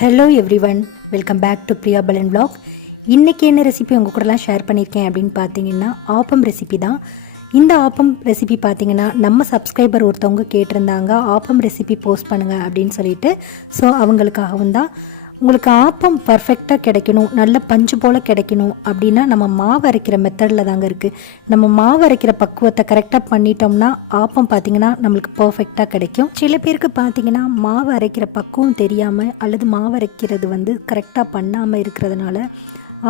Hello everyone, welcome back to Priya Balan vlog. இன்றைக்கி என்ன recipe உங்கள் கூடலாம் ஷேர் பண்ணியிருக்கேன் அப்படின்னு பார்த்தீங்கன்னா ஆப்பம் ரெசிபி தான். இந்த ஆப்பம் ரெசிபி பார்த்தீங்கன்னா நம்ம சப்ஸ்கிரைபர் ஒருத்தவங்க கேட்டிருந்தாங்க, ஆப்பம் ரெசிபி போஸ்ட் பண்ணுங்கள் அப்படின்னு சொல்லிட்டு. ஸோ அவங்களுக்காகவும் தான். உங்களுக்கு ஆப்பம் பர்ஃபெக்டாக கிடைக்கணும், நல்ல பஞ்சு போல் கிடைக்கணும் அப்படின்னா நம்ம மாவு அரைக்கிற மெத்தடில் தாங்க இருக்குது. நம்ம மாவு அரைக்கிற பக்குவத்தை கரெக்டாக பண்ணிட்டோம்னா ஆப்பம் பார்த்திங்கன்னா நம்மளுக்கு பர்ஃபெக்டாக கிடைக்கும். சில பேருக்கு பார்த்திங்கன்னா மாவு அரைக்கிற பக்குவம் தெரியாமல் அல்லது மாவு அரைக்கிறது கரெக்டாக பண்ணாமல் இருக்கிறதுனால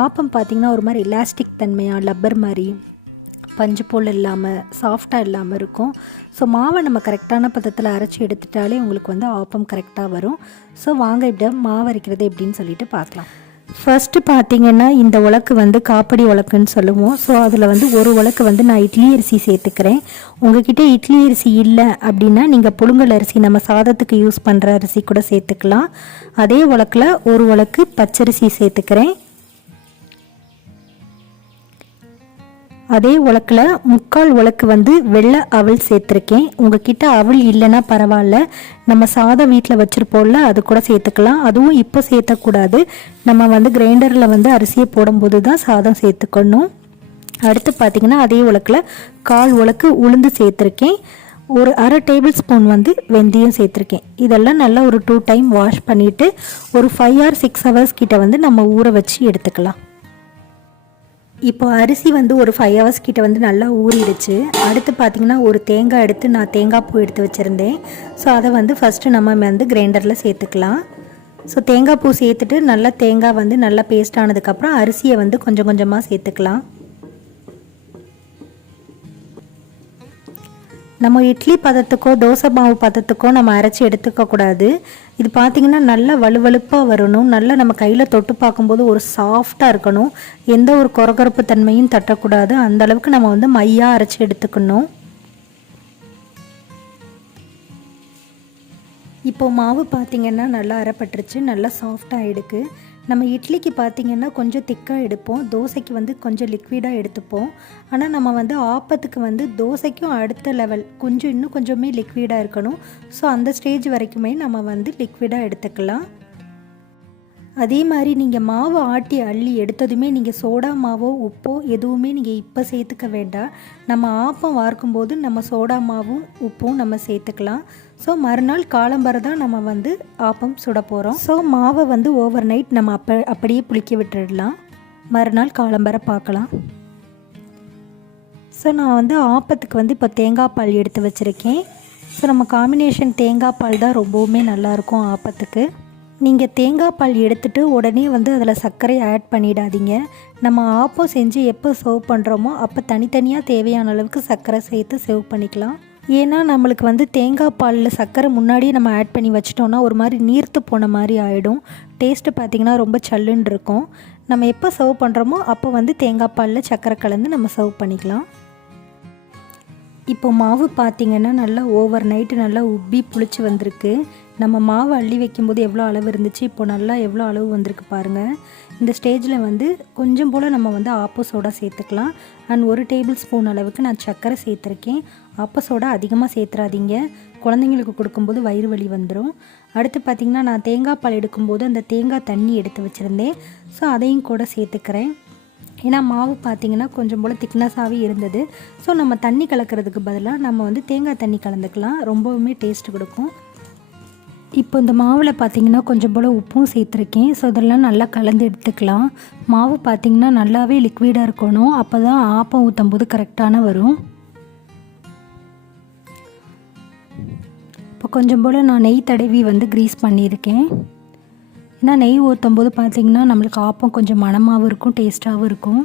ஆப்பம் பார்த்திங்கன்னா ஒரு மாதிரி எலாஸ்டிக் தன்மையாக லப்பர் மாதிரி பஞ்சு போல் இல்லாமல் சாஃப்டாக இல்லாமல் இருக்கும். ஸோ மாவை நம்ம கரெக்டான பதத்தில் அரைச்சி எடுத்துட்டாலே உங்களுக்கு ஆப்பம் கரெக்டாக வரும். ஸோ வாங்க இப்படி மாவு அரைக்கிறது எப்படின்னு சொல்லிட்டு பார்க்கலாம். ஃபர்ஸ்ட்டு பார்த்திங்கன்னா இந்த உலக்கு காப்படி உலக்குன்னு சொல்லுவோம். ஸோ அதில் ஒரு உலக்கு நான் இட்லி அரிசி சேர்த்துக்கிறேன். உங்ககிட்ட இட்லி அரிசி இல்லை அப்படின்னா நீங்கள் புழுங்கல் அரிசி நம்ம சாதத்துக்கு யூஸ் பண்ணுற அரிசி கூட சேர்த்துக்கலாம். அதே உலக்கில் ஒரு உலக்கு பச்சரிசி சேர்த்துக்கிறேன். அதே உலக்கில் முக்கால் உலக்கு வெள்ளை அவல் சேர்த்துருக்கேன். உங்ககிட்ட அவல் இல்லைன்னா பரவாயில்ல, நம்ம சாதம் வீட்டில் வச்சுருப்போம்ல அது கூட சேர்த்துக்கலாம். அதுவும் இப்போ சேர்த்தக்கூடாது, நம்ம கிரைண்டரில் அரிசியை போடும்போது தான் சாதம் சேர்த்துக்கணும். அடுத்து பார்த்திங்கன்னா அதே உலக்கில் கால் உலக்கு உளுந்து சேர்த்துருக்கேன். ஒரு அரை டேபிள் ஸ்பூன் வெந்தயம் சேர்த்துருக்கேன். இதெல்லாம் நல்லா ஒரு 2 டைம் வாஷ் பண்ணிவிட்டு ஒரு 5 or 6 hours கிட்ட நம்ம ஊற வச்சு எடுத்துக்கலாம். இப்போ அரிசி ஒரு 5 hours கிட்ட நல்லா ஊறிடுச்சு. அடுத்து பார்த்திங்கன்னா ஒரு தேங்காய் எடுத்து நான் தேங்காய் பூ எடுத்து வச்சுருந்தேன். ஸோ அதை ஃபஸ்ட்டு நம்ம கிரைண்டரில் சேர்த்துக்கலாம். ஸோ தேங்காய் பூ சேர்த்துட்டு நல்லா தேங்காய் நல்லா பேஸ்ட் ஆனதுக்கப்புறம் அரிசியை கொஞ்சம் கொஞ்சமாக சேர்த்துக்கலாம். நம்ம இட்லி பதத்துக்கோ தோசை மாவு பதத்துக்கோ நம்ம அரைச்சி எடுத்துக்கக்கூடாது. இது பார்த்திங்கன்னா நல்லா வலுவலுப்பாக வரணும். நல்லா நம்ம கையில் தொட்டு பார்க்கும்போது ஒரு சாஃப்டாக இருக்கணும். எந்த ஒரு கொரகொரப்பு தன்மையும் தட்டக்கூடாது. அந்தளவுக்கு நம்ம மையாக அரைச்சி எடுத்துக்கணும். இப்போது மாவு பார்த்திங்கன்னா நல்லா அரைப்பட்டுருச்சு, நல்லா சாஃப்டாக எடுக்கு. நம்ம இட்லிக்கு பார்த்திங்கன்னா கொஞ்சம் திக்காக எடுப்போம், தோசைக்கு கொஞ்சம் லிக்விடாக எடுத்துப்போம். ஆனால் நம்ம ஆப்பத்துக்கு தோசைக்கும் அடுத்த லெவல் இன்னும் கொஞ்சமே லிக்விடாக இருக்கணும். ஸோ அந்த ஸ்டேஜ் வரைக்குமே நம்ம லிக்விடாக எடுத்துக்கலாம். அதே மாதிரி நீங்கள் மாவு ஆட்டி அள்ளி எடுத்ததுமே நீங்கள் சோடா மாவோ உப்போ எதுவுமே நீங்கள் இப்போ சேர்த்துக்க வேண்டாம். நம்ம ஆப்பம் வார்க்கும்போது நம்ம சோடா மாவும் உப்பும் நம்ம சேர்த்துக்கலாம். ஸோ மறுநாள் காலம்பரை தான் நம்ம ஆப்பம் சுட போகிறோம். ஸோ மாவை ஓவர் நைட் நம்ம அப்படியே புளிக்க விட்டுடலாம். மறுநாள் காலம்பரை பார்க்கலாம். ஸோ நான் ஆப்பத்துக்கு இப்போ தேங்காய் பால் எடுத்து வச்சுருக்கேன். ஸோ நம்ம காம்பினேஷன் தேங்காய் பால் தான் ரொம்பவுமே நல்லாயிருக்கும் ஆப்பத்துக்கு. நீங்கள் தேங்காய் பால் எடுத்துகிட்டு உடனே அதில் சர்க்கரை ஆட் பண்ணிடாதீங்க. நம்ம ஆப்பம் செஞ்சு எப்போ சர்வ் பண்ணுறோமோ அப்போ தனித்தனியாக தேவையான அளவுக்கு சர்க்கரை சேர்த்து சர்வ் பண்ணிக்கலாம். ஏன்னா நம்மளுக்கு தேங்காய் பாலில் சர்க்கரை முன்னாடியே நம்ம ஆட் பண்ணி வச்சிட்டோன்னா ஒரு மாதிரி நீர்த்து போன மாதிரி ஆகிடும். டேஸ்ட்டு பார்த்திங்கன்னா ரொம்ப சல்லுன்னு இருக்கும். நம்ம எப்போ சர்வ் பண்ணுறோமோ அப்போ தேங்காய் பாலில் சர்க்கரை கலந்து நம்ம சர்வ் பண்ணிக்கலாம். இப்போ மாவு பார்த்திங்கன்னா நல்லா ஓவர் நைட்டு நல்லா உப்பி புளிச்சு வந்திருக்கு. நம்ம மாவு அள்ளி வைக்கும்போது எவ்வளோ அளவு இருந்துச்சு, இப்போ நல்லா எவ்வளோ அளவு வந்திருக்கு பாருங்கள். இந்த ஸ்டேஜில் கொஞ்சம் போல் நம்ம ஆப்ப சோடா சேர்த்துக்கலாம். அண்ட் 1 டேபிள் ஸ்பூன் அளவுக்கு நான் சர்க்கரை சேர்த்துருக்கேன். ஆப்ப சோடா அதிகமாக சேர்த்துறாதீங்க, குழந்தைங்களுக்கு கொடுக்கும்போது வயிறு வலி வந்துடும். அடுத்து பார்த்திங்கன்னா நான் தேங்காய் பால் எடுக்கும்போது அந்த தேங்காய் தண்ணி எடுத்து வச்சுருந்தேன். ஸோ அதையும் கூட சேர்த்துக்கிறேன். ஏன்னா மாவு பார்த்திங்கன்னா கொஞ்சம் போல் திக்னஸாகவே இருந்தது. ஸோ நம்ம தண்ணி கலக்கிறதுக்கு பதிலாக நம்ம தேங்காய் தண்ணி கலந்துக்கலாம், ரொம்பவுமே டேஸ்ட் கொடுக்கும். இப்போ இந்த மாவில் பார்த்திங்கன்னா கொஞ்சம் போல் உப்பும் சேர்த்துருக்கேன். ஸோ இதெல்லாம் நல்லா கலந்து எடுத்துக்கலாம். மாவு பார்த்திங்கன்னா நல்லாவே லிக்விடாக இருக்கணும், அப்போ தான் ஆப்பம் ஊற்றும்போது கரெக்டான வரும். இப்போ கொஞ்சம் போல் நான் நெய் தடவி க்ரீஸ் பண்ணியிருக்கேன். ஏன்னா நெய் ஊற்றும்போது பார்த்திங்கன்னா நம்மளுக்கு ஆப்பம் கொஞ்சம் மணமாகவும் இருக்கும், டேஸ்ட்டாகவும் இருக்கும்.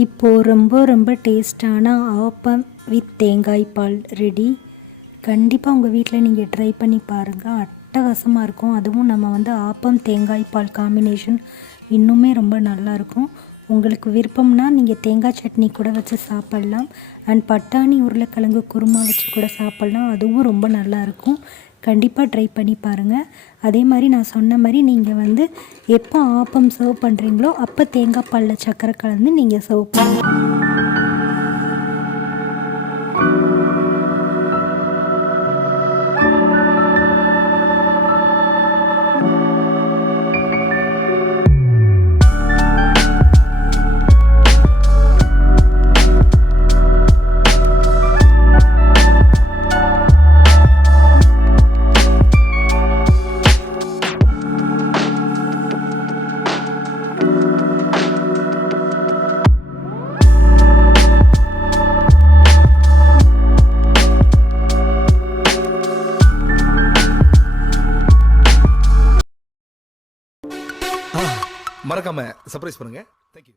இப்போது ரொம்ப ரொம்ப டேஸ்டான ஆப்பம் வித் தேங்காய் பால் ரெடி. கண்டிப்பாக உங்கள் வீட்டில் நீங்கள் ட்ரை பண்ணி பாருங்கள், அட்டகாசமாக இருக்கும். அதுவும் நம்ம வந்து ஆப்பம் தேங்காய் பால் காம்பினேஷன் இன்னுமே ரொம்ப நல்லாயிருக்கும். உங்களுக்கு விருப்பம்னா நீங்கள் தேங்காய் சட்னி கூட வச்சு சாப்பிட்லாம். அண்ட் பட்டாணி உருளைக்கிழங்கு குருமா வச்சு கூட சாப்பிட்லாம், அதுவும் ரொம்ப நல்லாயிருக்கும். கண்டிப்பாக ட்ரை பண்ணி பாருங்கள். அதே மாதிரி நான் சொன்ன மாதிரி நீங்கள் வந்து எப்போ ஆப்பம் சர்வ் பண்ணுறீங்களோ அப்போ தேங்காய் பாலில் சர்க்கரை கலந்து நீங்கள் சர்வ் பண்ணுங்கள். மறக்காம சர்ப்ரைஸ் பண்ணுங்க. தேங்க்யூ.